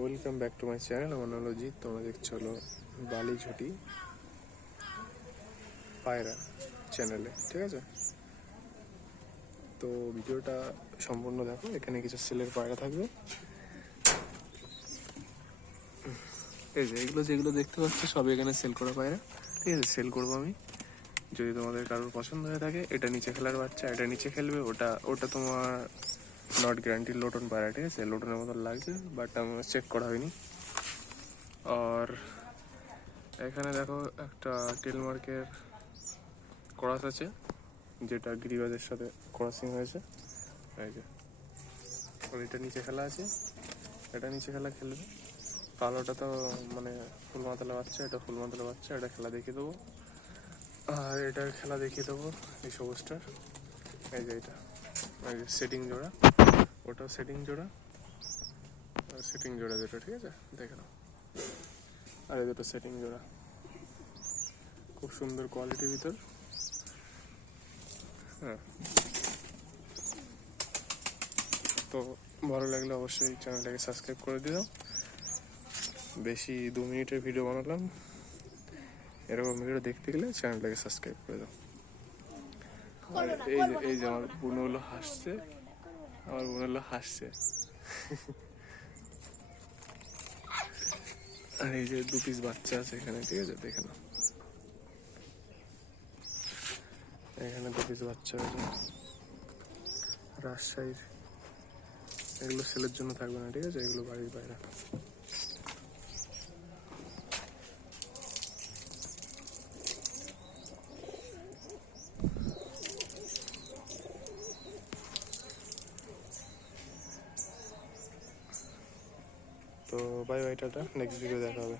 Welcome back to my channel আমার হলো জিৎ তোমরা দেখছ হলো বালি ঝুটি পায়রা চ্যানেলে ঠিক আছে? তো ভিডিওটা সম্পূর্ণ দেখো, এখানে কিছু সেলের পায়রা থাকবে। এই যে এগুলো যেগুলো দেখতে পাচ্ছ সব এখানে সেল করা পায়রা। ঠিক আছে সেল করব আমি। যদি তোমাদের কারোর পছন্দ হয়ে থাকে, এটা নিচে খেলার বাচ্চা, এটা নিচে খেলবে, ওটা ওটা তোমার নট গ্যারান্টি লোটন পায়রা ঠিক আছে লোটনের মতন লাগছে বাট আমার চেক করা হয়নি। আর এখানে দেখো একটা টেলমার্কের ক্রস আছে, যেটা গিরিবাজের সাথে ক্রসিং হয়েছে। এই যে এটা নিচে খেলা আছে, এটা নিচে খেলা খেলবে। কালোটা তো মানে ফুল মাতালা বাচ্চা, এটা ফুল মাতালা বাচ্চা, এটা খেলা দেখিয়ে দেবো। আর এটার খেলা দেখিয়ে দেবো এই সবুজটার। এই যে এটা। সেটিং জোড়া, ওটাও সেটিং জোড়া, আর সেটিং জোড়া দুটো, ঠিক আছে? দেখে নাও। আর এই দুটো সেটিং জোড়া। খুব সুন্দর কোয়ালিটির ভিতর। হ্যাঁ। তো ভালো লাগলে অবশ্যই চ্যানেলটাকে সাবস্ক্রাইব করে দিও। বেশি দু মিনিটের ভিডিও বানালাম। এরকম ভিডিও দেখতে গেলে চ্যানেলটাকে সাবস্ক্রাইব করে দাও। এই যে এই যে আমার বোনগুলো হাসছে। আমার বোনগুলো হাসছে। আর এই যে দু পিস বাচ্চা আছে এখানে ঠিক আছে? দেখে নাও। এখানে দু পিস বাচ্চা আছে রাজশাহীর। এগুলো সেলের জন্য থাকবে না ঠিক আছে? এগুলো বাড়ির বাইরে। তো bye bye tata. Next video দেখা হবে।